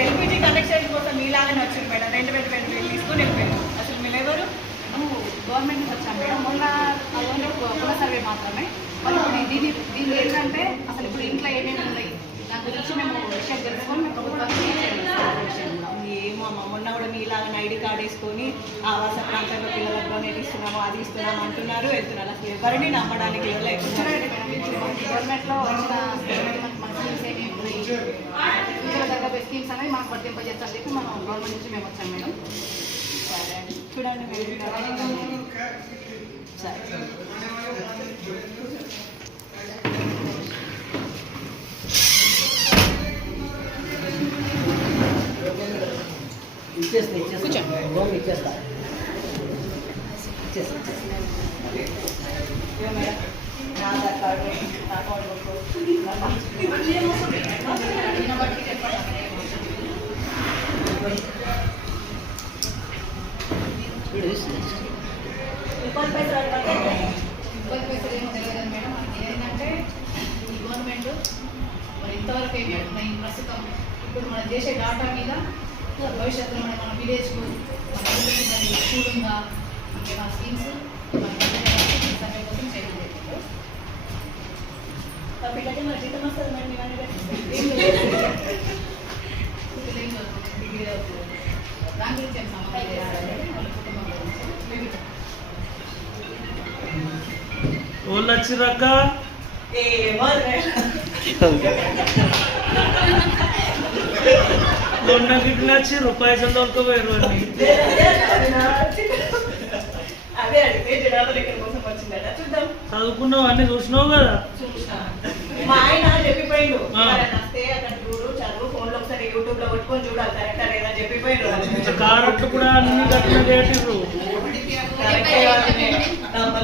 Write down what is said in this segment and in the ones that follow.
LPG connection కోసం మీలాగానే వచ్చారు madam. 2,000 తీసుకొని వెళ్ళిపోయారు. అసలు మీరు ఎవరు? గవర్నమెంట్ నుంచి వచ్చాను మేడం. మొన్న ఓన్లీ కుల సర్వే మాత్రమే. మరి దీని ఏంటంటే అసలు ఇప్పుడు ఇంట్లో ఏమేమి ఉన్నాయి దాని గురించి మేము విషయం తెలుసుకొని మేము ప్రభుత్వానికి ఏమో అమ్మ, మొన్న కూడా మీలాగా ఐడి కార్డు వేసుకొని ఆవాస ప్రాంతంలో పిల్లలకు డొనేట్ ఇస్తున్నాము, అది ఇస్తున్నాము అంటున్నారు, వెళ్తున్నారు. అసలు ఎవరిని నమ్మడానికి గవర్నమెంట్లో వచ్చిన మన స్కీమ్స్ ఏమేమి ఉన్నాయి, ఇంట్లో దగ్గర స్కీమ్స్ అనేది మనకు వర్తింపజేస్తారని చెప్పి మనం గవర్నమెంట్ నుంచి మేము వచ్చాం మేడం. సరే అండి, చూడండి మేడం. సరే ఇచ్చేస్తా ఆధార్ కార్డు, అకౌంట్ పైసలు ఏమో తెలియదు మేడం. ఏంటంటే ఈ గవర్నమెంట్ మరి ఇంతవరకు ఏమి ప్రస్తుతం ఇప్పుడు మనం చేసే డాటా మీద భవిష్యత్తులో మన విలేజ్కు మన స్కూలింగ్గా అంటే మన స్కీమ్స్ సర్వే కోసం చేయడం జరిగింది. పిల్లలకి మరి జీతం వస్తుంది మేడం. ఇవన్నీ డిగ్రీ అవుతుంది. దాని గురించి ఏం సమాధానం చేస్తారంటే వాళ్ళ కుటుంబం గురించి వాళ్ళు వచ్చిరాక గిట్ల వచ్చి రూపాయలు దొరకపోయారు అని అదే అడిగితే జనాభా లెక్కల కోసం వచ్చిందట. చూద్దాం. చదువుకున్నావు అన్ని చూసినావు కదా. మా ఆయన చెప్పిపోయిండు, వస్తే అక్కడ చూడు, చదువు, ఫోన్ లో ఒకసారి యూట్యూబ్ లో కొట్టుకొని చూడాలి కరెక్టా లేదా చెప్పిపోయిండు. కారట్లు కూడా అన్ని కట్టిన రేటు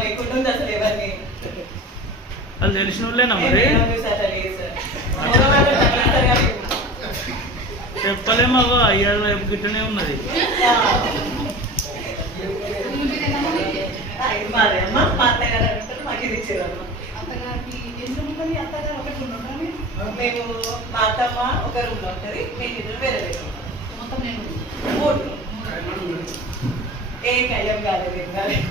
లేకుండా అసలు ఎవరిని వాళ్ళు తెలిసిన వాళ్ళేనా మరి? చెప్పలేమో అయ్యారు రేపు గిట్టనే ఉన్నది. మేము మా అత్తమ్మ ఒక రూమ్ లో ఉంటది, మేము ఇద్దరు వేరే వేరే మొత్తం నేను 3 ఏ కళ్యాణం కాలేదు. ఏం కాలేదు.